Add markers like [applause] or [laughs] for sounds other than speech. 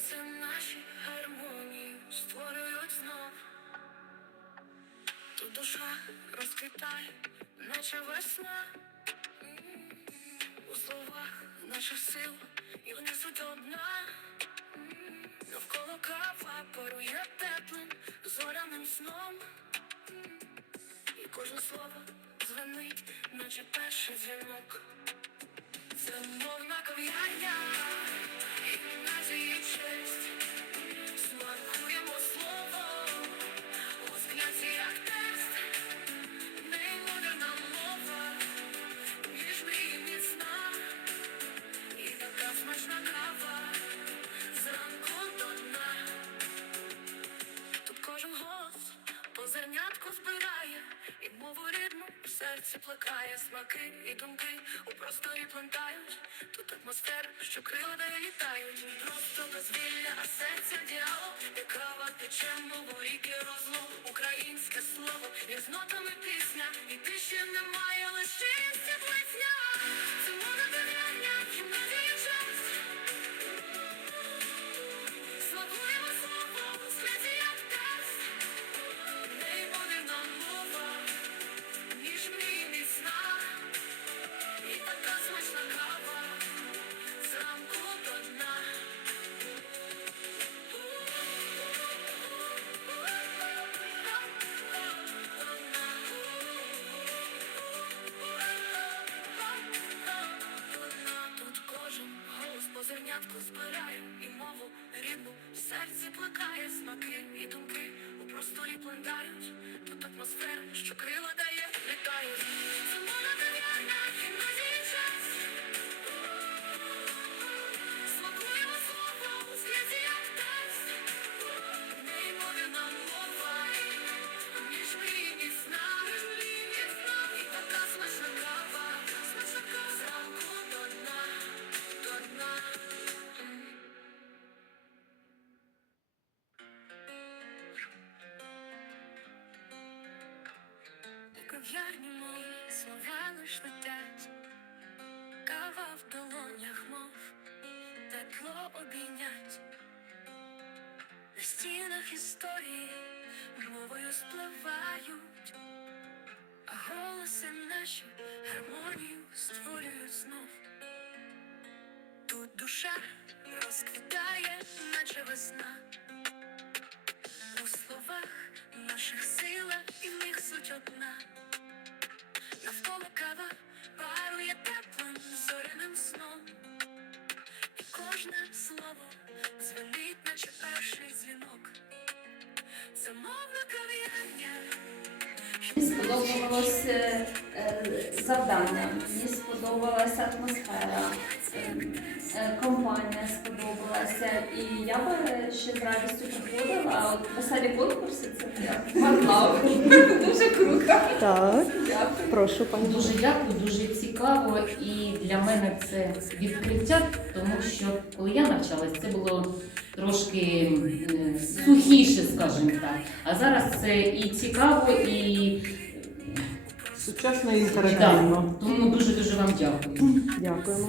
Голоси наші гармонії створюють знов, Тут душа розквітає, наче весна, у словах наша сила і внизу до дна навколо кава порує теплим, зоряним сном, і кожне слово дзвенить, наче перший дзвінок. Це мовна кав'ярня, гімназії честь. Серці плекає смаки і думки у просторі плентають. Тут атмосфера, що крила не літають. Просто дозвілля, а серця діалог, і кава тече мову ріки розлом. Українське слово, є з нотами пісня, і тиші немає, лише по збираю і мову рідну в серці плекає смаки і думки у просторі плендають Тут атмосфера, що крила дає, літають. Кав'ярні мої слова лиш летять, кава в долонях, мов тепло обійнять. На стінах історії мовою спливають, а голоси наші гармонію створюють знов. Тут душа розквітає, наче весна. У словах наших сила і в них суть одна. Навколо кава парує теплим зоряним сном. І кожне слово дзвенить, наче перший дзвінок. Це мовна кав'ярня. Мені сподобалось е, е, завдання, мені сподобалася атмосфера, е, компанія сподобалася. І я би ще з радістю приходила. А От веселі конкурси це вау. [laughs] Дуже круто. Так, Дякую. прошу пані. Дуже дякую, дуже цікаво. І для мене це відкриття, тому що коли я навчалась, це було трошки е, сухіше, скажімо так. А зараз це і цікаво, і Сучасно і да, інтерактивно. тому дуже дуже вам дякую. Дякуємо.